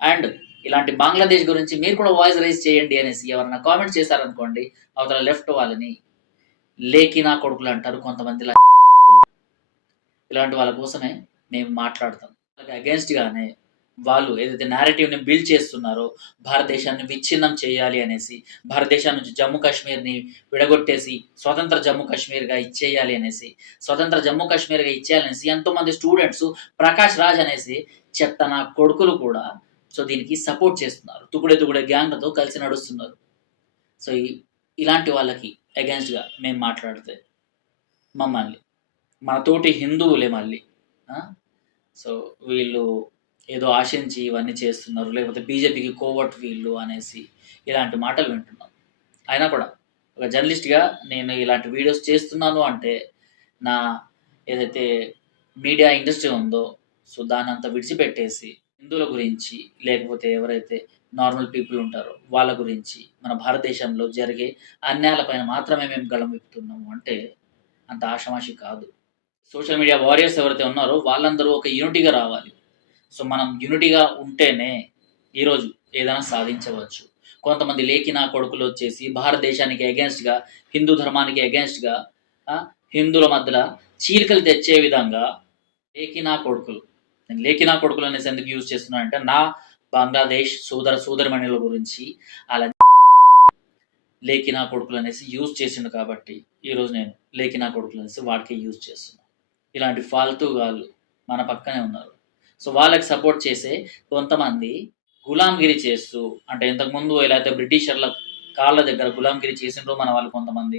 And ఇలాంటి బంగ్లాదేశ్ గురించి మీరు కూడా వాయిస్ రైజ్ చేయండి అనేసి ఎవరైనా కామెంట్ చేశారనుకోండి అవతల లెఫ్ట్ వాళ్ళని లేకినా కొడుకులు అంటారు కొంతమంది ఇలాంటి వాళ్ళ కోసమే మేము మాట్లాడతాం. వాళ్ళకి గానే వాళ్ళు ఏదైతే నేరేటివ్ని బిల్డ్ చేస్తున్నారో భారతదేశాన్ని విచ్ఛిన్నం చేయాలి అనేసి భారతదేశం నుంచి జమ్మూ కాశ్మీర్ని విడగొట్టేసి స్వతంత్ర జమ్మూ కాశ్మీర్గా ఇచ్చేయాలి అనేసి స్వతంత్ర జమ్మూ కాశ్మీర్గా ఇచ్చేయాలనేసి ఎంతోమంది స్టూడెంట్స్ ప్రకాష్ రాజ్ అనేసి చెత్త నా కొడుకులు కూడా సో దీనికి సపోర్ట్ చేస్తున్నారు. తుకుడే తుకుడే గ్యాంగ్లతో కలిసి నడుస్తున్నారు. సో ఇలాంటి వాళ్ళకి అగెన్స్ట్గా మేము మాట్లాడితే మమ్మల్ని మనతోటి హిందువులే మళ్ళీ సో వీళ్ళు ఏదో ఆశించి ఇవన్నీ చేస్తున్నారు లేకపోతే బీజేపీకి కోవట్ వీళ్ళు అనేసి ఇలాంటి మాటలు వింటున్నాం. అయినా కూడా ఒక జర్నలిస్ట్గా నేను ఇలాంటి వీడియోస్ చేస్తున్నాను అంటే నా ఏదైతే మీడియా ఇండస్ట్రీ ఉందో సో దాన్ని అంతా విడిచిపెట్టేసి హిందువుల గురించి లేకపోతే ఎవరైతే నార్మల్ పీపుల్ ఉంటారో వాళ్ళ గురించి మన భారతదేశంలో జరిగే అన్యాయాలపైన మాత్రమే మేము గళం విప్పుతున్నాము అంటే అంత ఆషమాషి కాదు. సోషల్ మీడియా వారియర్స్ ఎవరైతే ఉన్నారో వాళ్ళందరూ ఒక యూనిటీగా రావాలి. సో మనం యూనిటీగా ఉంటేనే ఈరోజు ఏదైనా సాధించవచ్చు. కొంతమంది లేఖిన కొడుకులు వచ్చేసి భారతదేశానికి అగేన్స్ట్గా హిందూ ధర్మానికి అగేన్స్ట్గా హిందువుల మధ్యలో చీలికలు తెచ్చే విధంగా లేఖినా కొడుకులు లేఖినా కొడుకులు అనేసి ఎందుకు యూజ్ చేస్తున్నాను అంటే నా బంగ్లాదేశ్ సోదర సోదరిమణుల గురించి అలా లేఖినా కొడుకులు అనేసి యూజ్ చేసిండు కాబట్టి ఈరోజు నేను లేఖినా కొడుకులు అనేసి వాడికే యూజ్ చేస్తున్నాను ఇలాంటి ఫాల్తూ గాళ్ళు మన పక్కనే ఉన్నారు. సో వాళ్ళకి సపోర్ట్ చేసే కొంతమంది గులాంగిరి చేస్తూ అంటే ఇంతకుముందు ఎలా అయితే బ్రిటిషర్ల కాళ్ళ దగ్గర గులాంగిరి చేసిండ్రు మన వాళ్ళు కొంతమంది